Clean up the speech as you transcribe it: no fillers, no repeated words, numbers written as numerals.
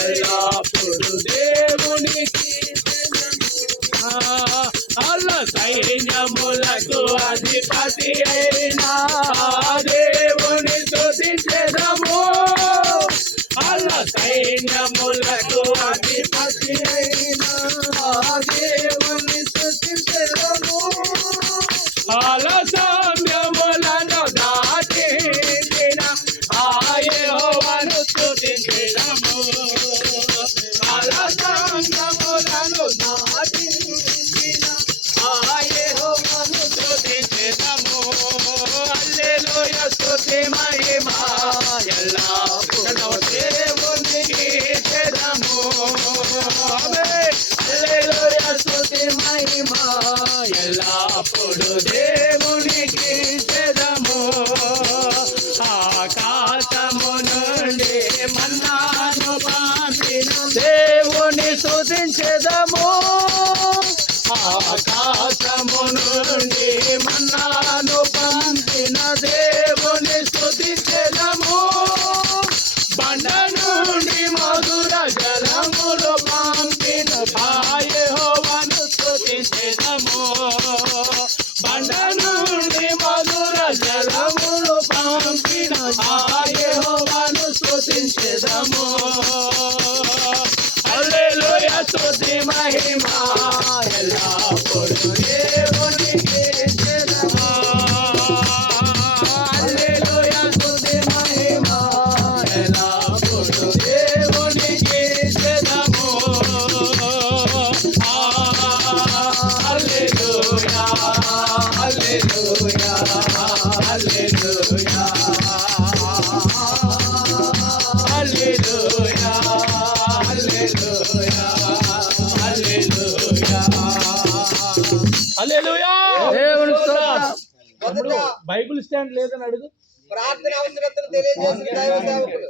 ఎల్లప్పుడు దేవునికి అల్ల సైన్యములకు అధిపతి అయినా దేవుని స్తుతించెదము అల్ల సైన్యములకు అధిపతి అయినా దేవుని స్తుతించెదము అల సమయములను దాటిన ఆ యెహోవాను స్తుతించెదము అల సమయములను దాటిన ఆ యెహోవాను స్తుతించెదము హల్లెలూయా స్తుతి మహిమ ఎల్లప్పుడూ దేవునికి చెదము హల్లెలూయా స్తుతి మహిమ ఎల్లప్పుడు దేవునికి చెదము ఆకాశము నుండి మన్నాను పంపిన దేవుని స్తుతించెదము ఆకాశము నుండి మన్నాను పంపిన దేవుని స్తుతించెదము బండ నుండి మధుర జలములు పంపిన యెహోవాను స్తుతించెదము బండ నుండి మధుర జలములు పంపిన యెహోవాను స్తుతించెదము హల్లెలూయా స్తుతి మహిమ ఎల్లప్పుడూ దేవునికి చెదము హల్లెలూయా స్తుతి మహిమ ఎల్లప్పుడూ దేవునికి చెదము హల్లెలూయా హల్లెలూయా హల్లెలూయా హల్లెలూయా హల్లెలూయా హల్లెలూయా హల్లెలూయా దేవుని స్తోత్రం బైబిల్ స్టాండ్ లేదని అడుగు ప్రార్థన అవసరతను తెలియజేసిన దైవ సేవకులు